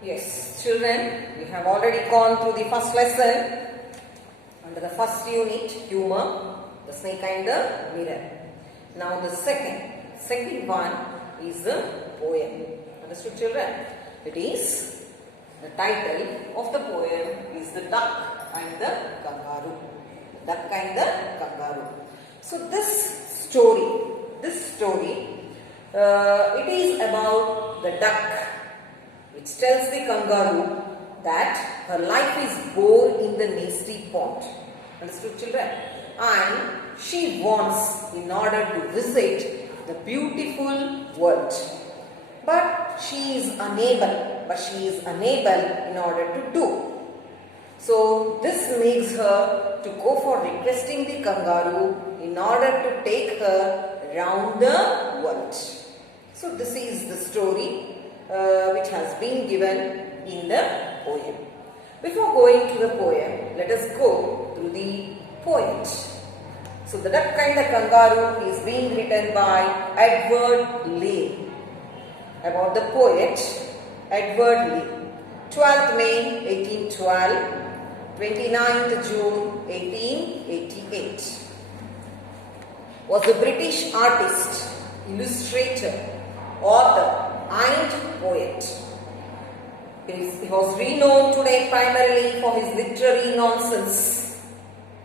Yes, children, we have already gone through the first lesson under the first unit, humor, the snake and the mirror. Now the second one is the poem. Understood, children? It is, the title of the poem is The Duck and the Kangaroo. The Duck and the Kangaroo. So this story, it is about the duck, which tells the kangaroo that her life is bored in the nasty pond. Understood, children? And she wants in order to visit the beautiful world. But she is unable in order to do. So this makes her to go for requesting the kangaroo in order to take her around the world. So this is the story which has been given in the poem. Before going to the poem, let us go through the poet. So the Duck and the Kangaroo is being written by Edward Leigh. About the poet Edward Leigh. 12th May 1812, 29th June 1888. Was a British artist, illustrator, author and poet. He was renowned today primarily for his literary nonsense.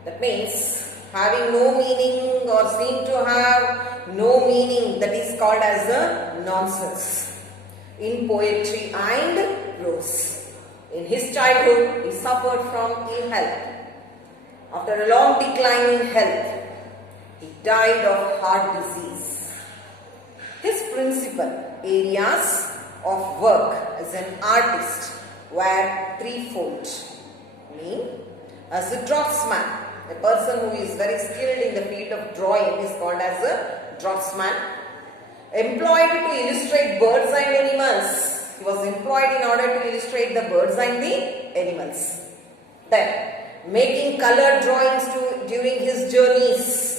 That means having no meaning or seem to have no meaning, that is called as a nonsense in poetry and prose. In his childhood, he suffered from ill health. After a long decline in health, he died of heart disease. His principal areas of work as an artist were threefold. As a draftsman, a person who is very skilled in the field of drawing is called as a draftsman. Employed to illustrate birds and animals. He was employed in order to illustrate the birds and the animals. Then, making color drawings during his journeys.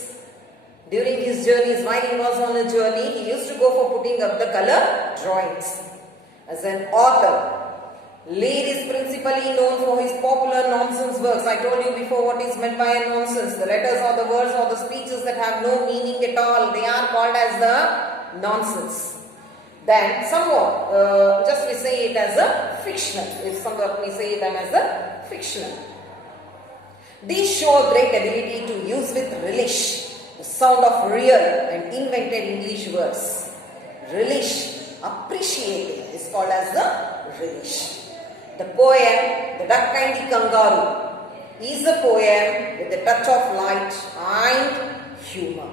While he was on a journey, he used to go for putting up the color drawings. As an author, Leigh is principally known for his popular nonsense works. I told you before what is meant by a nonsense. The letters or the words or the speeches that have no meaning at all, they are called as the nonsense. Then somewhat, just we say it as a fictional. If somewhat we say it as a fictional. These show great ability to use with relish the sound of real and invented English words. Relish, appreciating, is called as the relish. The poem, The Duck and the Kangaroo, is a poem with a touch of light and humor.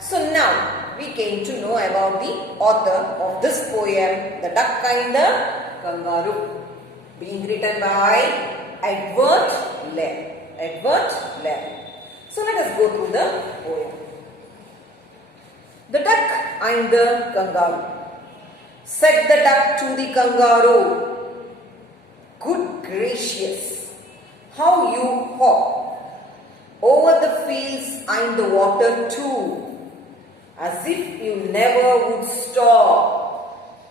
So now we came to know about the author of this poem, The Duck and the Kangaroo, being written by Edward Leigh. So let us go through the poem. The Duck and the Kangaroo. Said the duck to the kangaroo, "Good gracious, how you hop over the fields and the water too, as if you never would stop.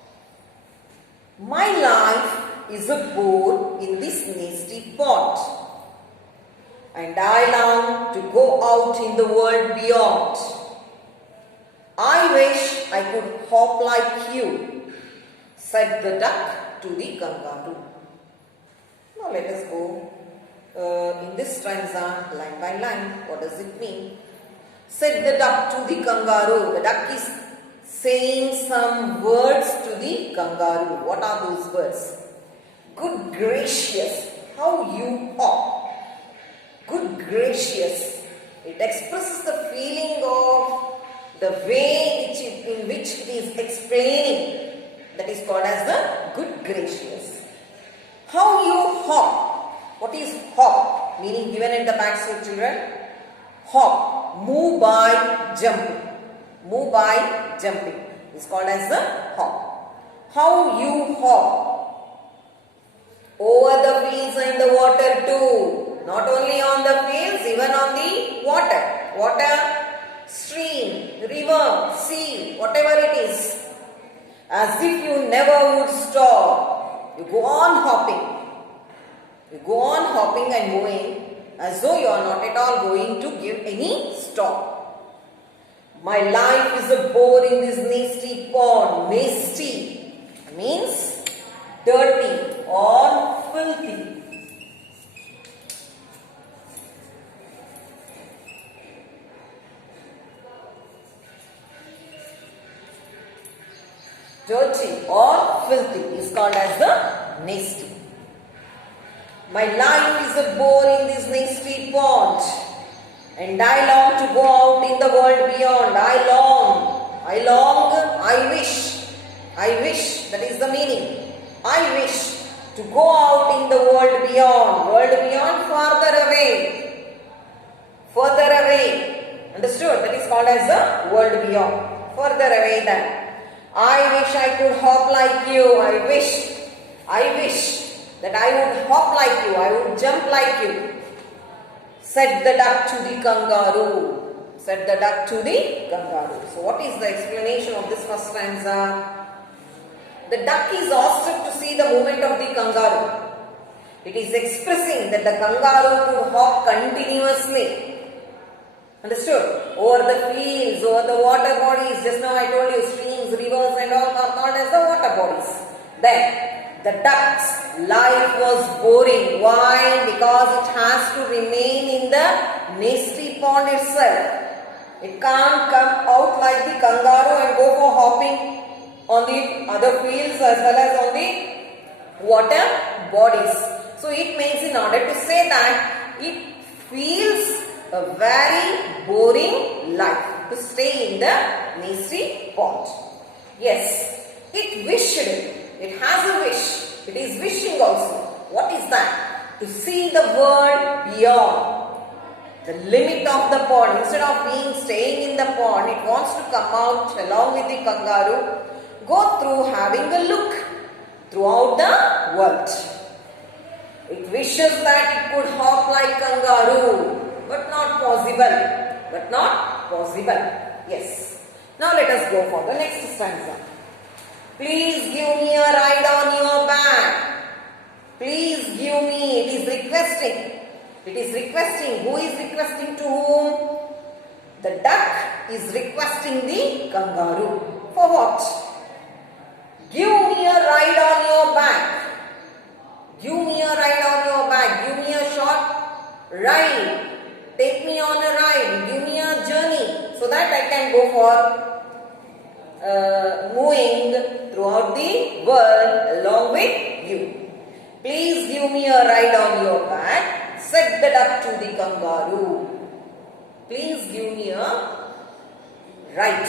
My life is a bore in this nasty pond, and I long to go out in the world beyond. I wish I could hop like you," said the duck to the kangaroo. Now let us go in this stanza line by line. What does it mean? Said the duck to the kangaroo. The duck is saying some words to the kangaroo. What are those words? Good gracious, how you hop. Good gracious. It expresses the feeling of the way in which it is explaining. That is called as the good gracious. How you hop. What is hop? Meaning given at the back, so children. Hop. Move by jumping. Move by jumping. Is called as the hop. How you hop. Over the fields and the water too. Not only on the fields, even on the water. Water, stream, river, sea, whatever it is. As if you never would stop. You go on hopping. You go on hopping and moving as though you are not at all going to give any stop. My life is a bore in this nasty pond. Nasty means dirty or filthy. Dirty or filthy is called as the nasty. My life is a bore in this nasty pond, and I long to go out in the world beyond. I wish, that is the meaning. I wish to go out in the world beyond. World beyond, further away. Understood? That is called as the world beyond. Further away than. I wish I could hop like you. I wish that I would hop like you. I would jump like you. Said the duck to the kangaroo. Said the duck to the kangaroo. So what is the explanation of this first stanza? The duck is awestruck to see the movement of the kangaroo. It is expressing that the kangaroo could hop continuously. Understood? Over the fields, over the water bodies. Just now I told you streams, rivers and all are called as the water bodies. Then the duck's life was boring. Why? Because it has to remain in the nasty pond itself. It can't come out like the kangaroo and go for hopping on the other fields as well as on the water bodies. So it means, in order to say that, it feels a very boring life to stay in the nasty pond. Yes, it wished. It has a wish. It is wishing also. What is that? To see the world beyond the limit of the pond. Instead of staying in the pond, it wants to come out along with the kangaroo, go through having a look throughout the world. It wishes that it could hop like kangaroo, but not possible. Yes. Now let us go for the next stanza. Please give me a ride on your back. Please give me. It is requesting. Who is requesting to whom? The duck is requesting the kangaroo. For what? Give me a ride on your back. Give me a ride on your back. Give me a short ride. Take me on a ride. Give me a journey so that I can go for moving throughout the world along with you. Please give me a ride on your back, said the duck to the kangaroo. Please give me a ride.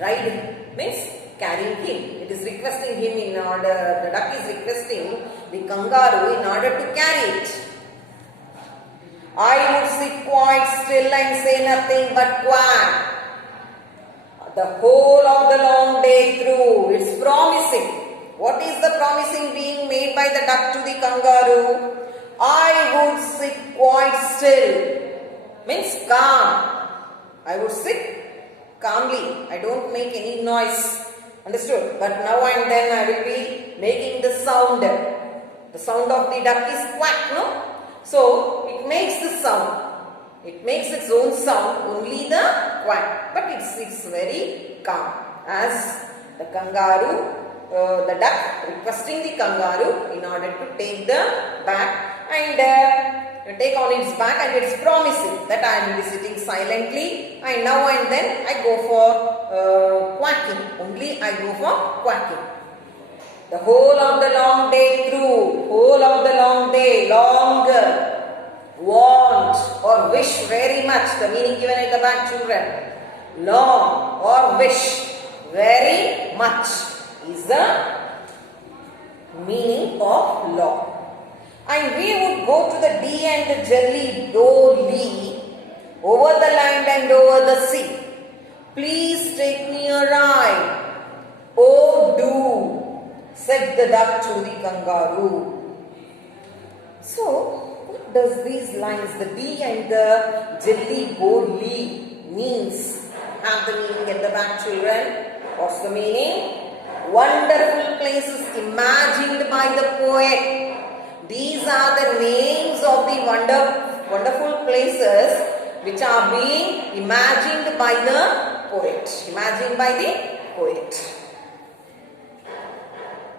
Ride means carrying him. It is requesting him in order, the duck is requesting the kangaroo in order to carry it. I would sit quite still and say nothing but quack the whole of the long day through. It's promising. What is the promising being made by the duck to the kangaroo? I would sit quite still. Means calm. I would sit calmly. I don't make any noise. Understood? But now and then I will be making the sound. The sound of the duck is quack, no? So it makes the sound. It makes its own sound, only the quack. But it's very calm. As the kangaroo, the duck requesting the kangaroo in order to take the back and take on its back, and it's promising that I will be sitting silently, and now and then I go for quacking. Only I go for quacking. The whole of the long day through, whole of the long day, longer, want or wish very much, the meaning given at the back, children. Long or wish very much is the meaning of long. And we would go to the D and the jelly dolly over the land and over the sea. Please take me a ride. Oh, do, said the duck to the kangaroo. So, what does these lines, the D and the jelly dolly, means? Have the meaning at the back, children. What's the meaning? wonderful places imagined by the poet. These are the names of the wonderful places which are being imagined by the poet. Imagined by the poet.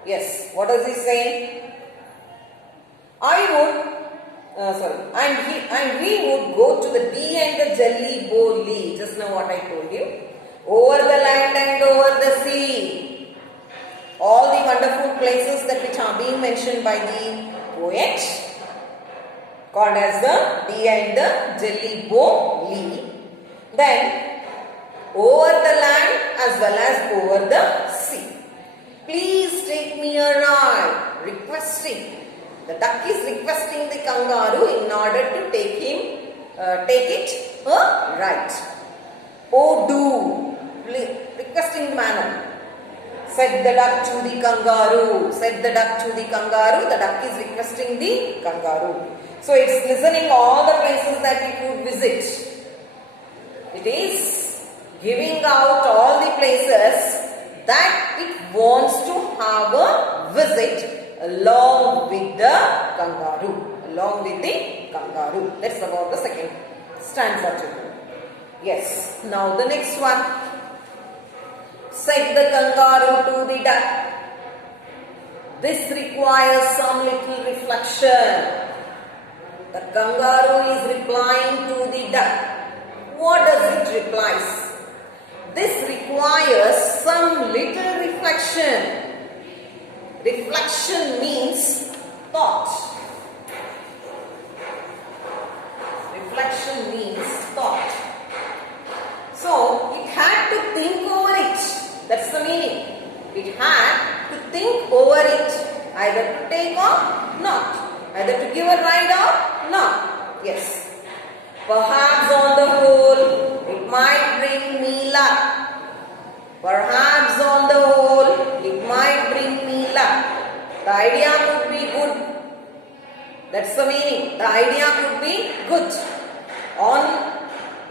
Yes, what does he say? And we would go to the bee and the jelly bowl lee. Just now what I told you. Over the land and over the sea. All the wonderful places that which are being mentioned by the poet, called as the bee and the jelly bowl lee. Then over the land as well as over the sea. Please take me a ride. Requesting. The duck is requesting the kangaroo in order to take it a ride. Oh do. Requesting manner. Said the duck to the kangaroo. Said the duck to the kangaroo. The duck is requesting the kangaroo. So it's listening all the places that it would visit. It is giving out all the places that it wants to have a visit along with the kangaroo. Along with the kangaroo. That's about the second stanza. Yes. Now the next one. Said the kangaroo to the duck. This requires some little reflection. The kangaroo is replying to the duck. What does it reply? This requires some little reflection. Reflection means thought. Reflection means thought. So, it had to think over it. That's the meaning. It had to think over it. Either to take or not. Either to give a ride or not. Yes. Perhaps on the whole, it might bring me luck. Perhaps on the whole, it might bring me luck. The idea could be good. That's the meaning. The idea could be good. On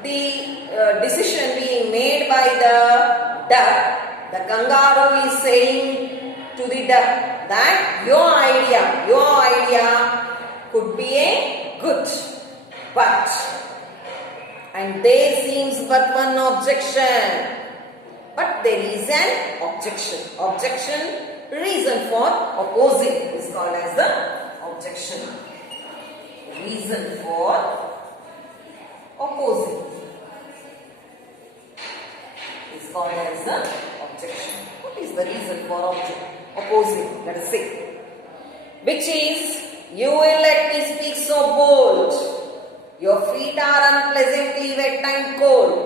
the decision being made by the duck, the kangaroo is saying to the duck that your idea could be a good. But, and there seems but one objection. But there is an objection. Objection, reason for opposing is called as the objection. Reason for opposing is called as the objection. What is the reason for opposing? Let us see. Which is, you will let me speak so bold. Your feet are unpleasantly wet and cold.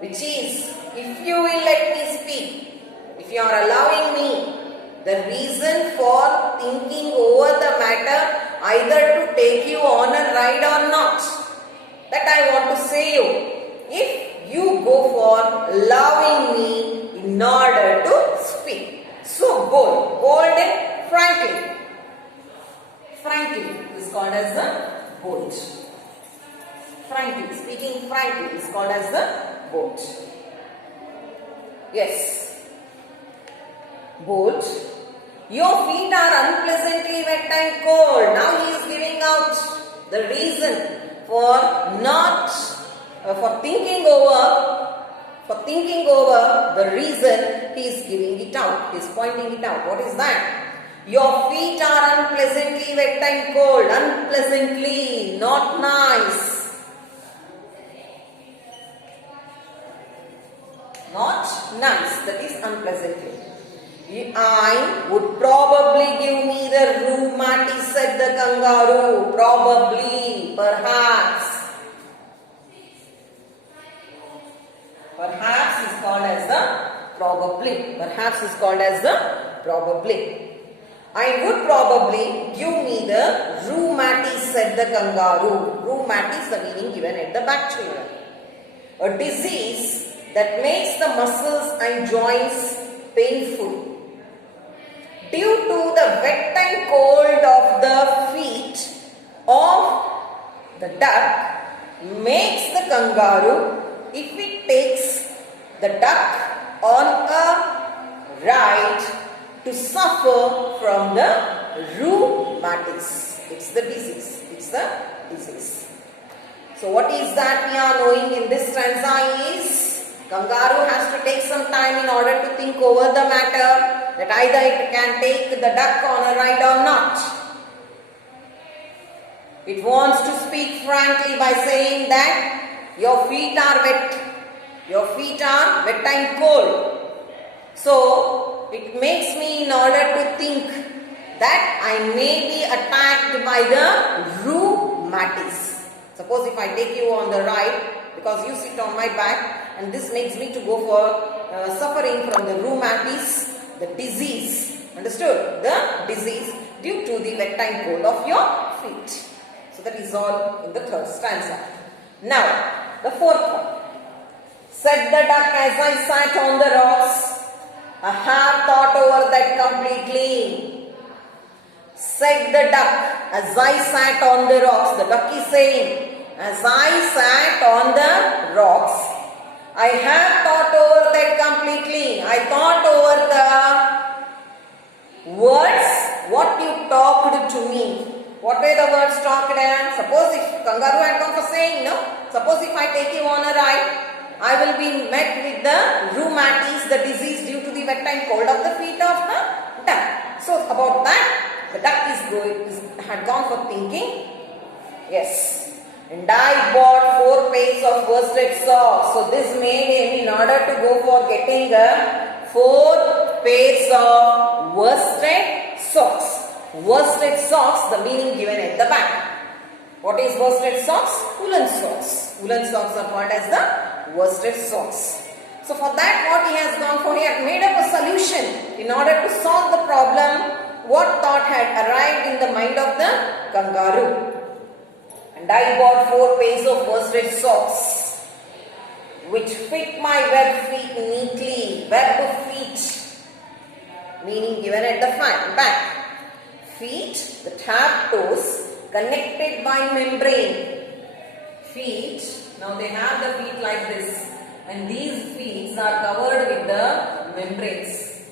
Which is, if you will let me speak, if you are allowing me the reason for thinking over the matter, either to take you on a ride or not, that I want to say you. If you go for allowing me in order to speak. So bold and frankly. Frankly is called as the bold. Frankly, speaking frankly is called as the bold. Yes. Bold. Your feet are unpleasantly wet and cold. Now he is giving out the reason for thinking over the reason he is giving it out. He is pointing it out. What is that? Your feet are unpleasantly wet and cold. Unpleasantly, not nice. Not nice, that is unpleasantly. I would probably give me the rheumatic, said the kangaroo. Probably, perhaps. Perhaps is called as the probably. Perhaps is called as the probably. I would probably give me the rheumatic, said the kangaroo. Rheumatic is the meaning given at the back children. A disease that makes the muscles and joints painful. Due to the wet and cold of the feet of the duck makes the kangaroo, if it takes the duck on a right to suffer from the rheumatics. It's the disease. It's the disease. So what is that we are knowing in this stanza is kangaroo has to take some time in order to think over the matter, that either it can take the duck on a ride or not. It wants to speak frankly by saying that your feet are wet. Your feet are wet and cold. So it makes me in order to think that I may be attacked by the rheumatics. Suppose if I take you on the ride because you sit on my back, and this makes me to go for suffering from the rheumatics, the disease. Understood? The disease due to the wet and cold of your feet. So that is all in the third stanza. Now, the fourth one. Said the duck as I sat on the rocks, I have thought over that completely. Said the duck as I sat on the rocks. The duck is saying, as I sat on the rocks, I have thought over that completely. I thought over the words, what you talked to me. What were the words talked? Suppose if kangaroo had gone for saying, no. Suppose if I take you on a ride, I will be met with the rheumatics, the disease due to the wet and cold of the feet of the duck. So about that, the duck had gone for thinking. Yes. And I bought 4 pairs of worsted socks. So this made him, in order to go for getting 4 pairs of worsted socks. Worsted socks, the meaning given at the back. What is worsted socks? Woolen socks. Woolen socks are called as the worsted socks. So for that, what he has gone for, he had made up a solution in order to solve the problem. What thought had arrived in the mind of the kangaroo? And I bought 4 pairs of worsted socks which fit my webbed feet neatly. Webbed feet, meaning given at the back. Feet, the tapped toes, connected by membrane. Feet, now they have the feet like this, and these feet are covered with the membranes.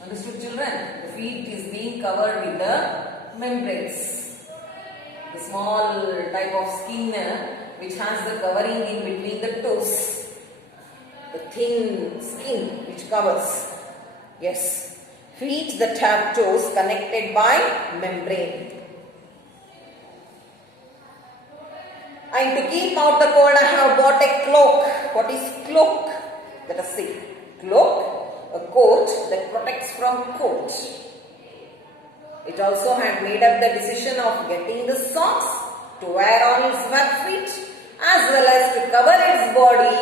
Understood, children? The feet is being covered with the membranes. The small type of skin which has the covering in between the toes. The thin skin which covers. Yes. Feet, the tapped toes, connected by membrane. And to keep out the cold, I have bought a cloak. What is cloak? Let us see. Cloak, a coat that protects from cold. It also had made up the decision of getting the socks to wear on its wet feet, as well as to cover its body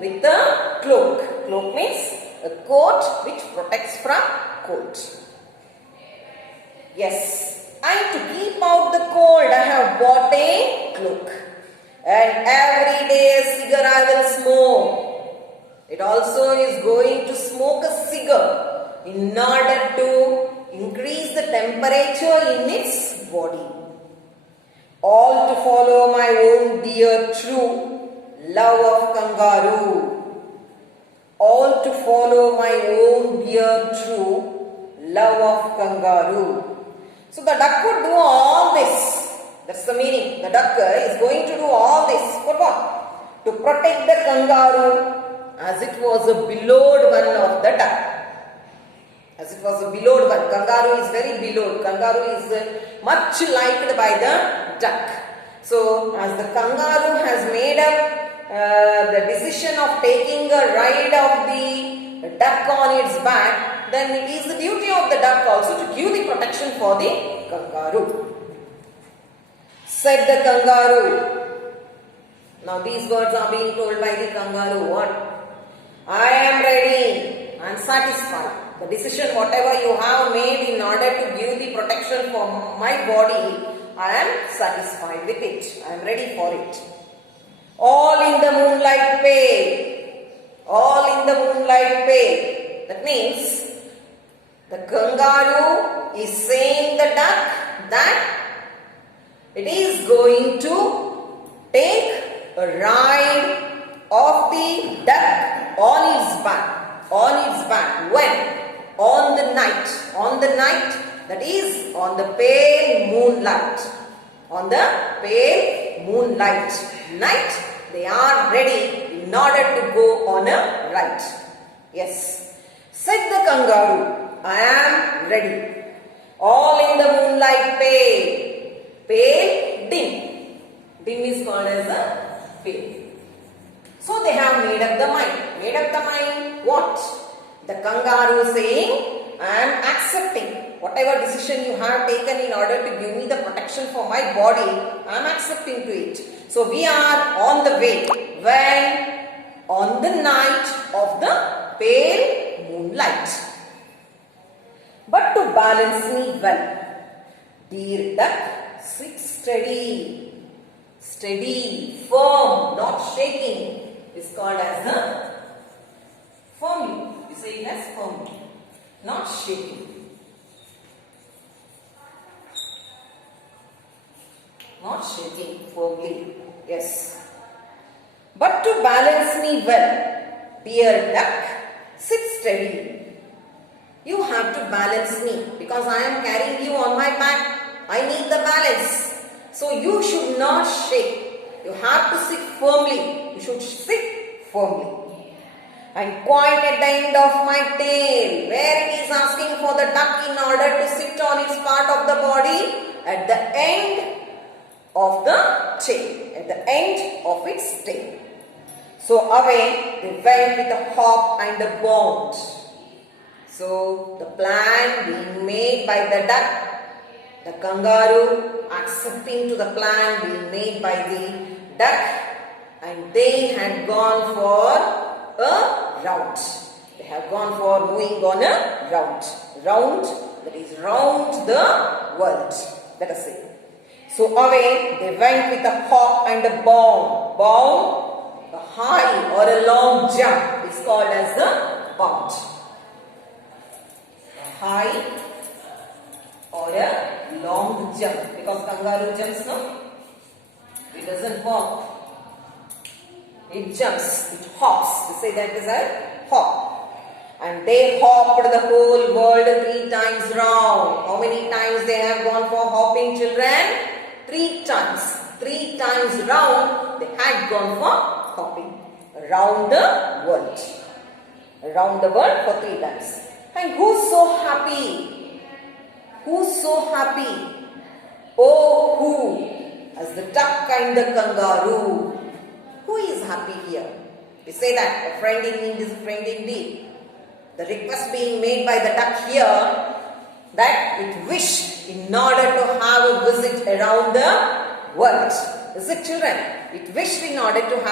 with a cloak. Cloak means a coat which protects from cold. Yes, and to keep out the cold, I have bought a cloak. And every day a cigar I will smoke. It also is going to smoke a cigar in order to increase the temperature in its body. All to follow my own dear true love of kangaroo. All to follow my own dear true love of kangaroo. So the duck would do all this. That's the meaning. The duck is going to do all this. For what? To protect the kangaroo, as it was a beloved one of the duck. As it was a beloved one. Kangaroo is very beloved. Kangaroo is much liked by the duck. So as the kangaroo has made up the decision of taking a ride of the duck on its back, then it is the duty of the duck also to give the protection for the kangaroo. Said the kangaroo. Now these words are being told by the kangaroo. What? I am ready. I am satisfied. The decision whatever you have made in order to give the protection for my body, I am satisfied with it. I am ready for it. All in the moonlight pale. All in the moonlight pale. That means the kangaroo is saying the duck that it is going to take a ride of the duck on its back. On its back. When? on the night, that is on the pale moonlight. On the pale moonlight night, they are ready in order to go on a ride. Yes. Said the kangaroo, I am ready. All in the moonlight pale. Pale, dim. Dim is called as a pale. So they have made up the mind. Made up the mind what? The kangaroo saying, I am accepting. Whatever decision you have taken in order to give me the protection for my body, I am accepting to it. So we are on the way when on the night of the pale moonlight. But to balance me well, dear duck, sit steady. Steady, firm, not shaking is called as the firmly. We say it as firmly, not shaking. Not shaking, firmly. Yes. But to balance me well, dear duck, sit steady. You have to balance me because I am carrying you on my back. I need the balance. So you should not shake. You have to sit firmly. You should sit firmly. And quite at the end of my tail, where it is asking for the duck in order to sit on its part of the body, at the end of the tail, at the end of its tail. So away they went with a hop and a bound. So the plan being made by the duck, the kangaroo accepting to the plan being made by the duck, and they had gone for a round. They have gone for moving on a round. Round, that is round the world. Let us say. So away they went with a hop and a bound. Bound, a high or a long jump is called as the bound. A high or a long jump, because kangaroo jumps, no? It doesn't hop. It jumps, it hops. We say that is a hop. And they hopped the whole world 3 times round. How many times they have gone for hopping, children? 3 times. 3 times round they had gone for hopping. Around the world. Around the world for 3 times. And who's so happy? Who's so happy? Oh, who? As the duck and the kangaroo. Who is happy here? We say that a friend in need is a friend indeed. The request being made by the duck here, that it wished in order to have a visit around the world. Is it, children? It wished in order to have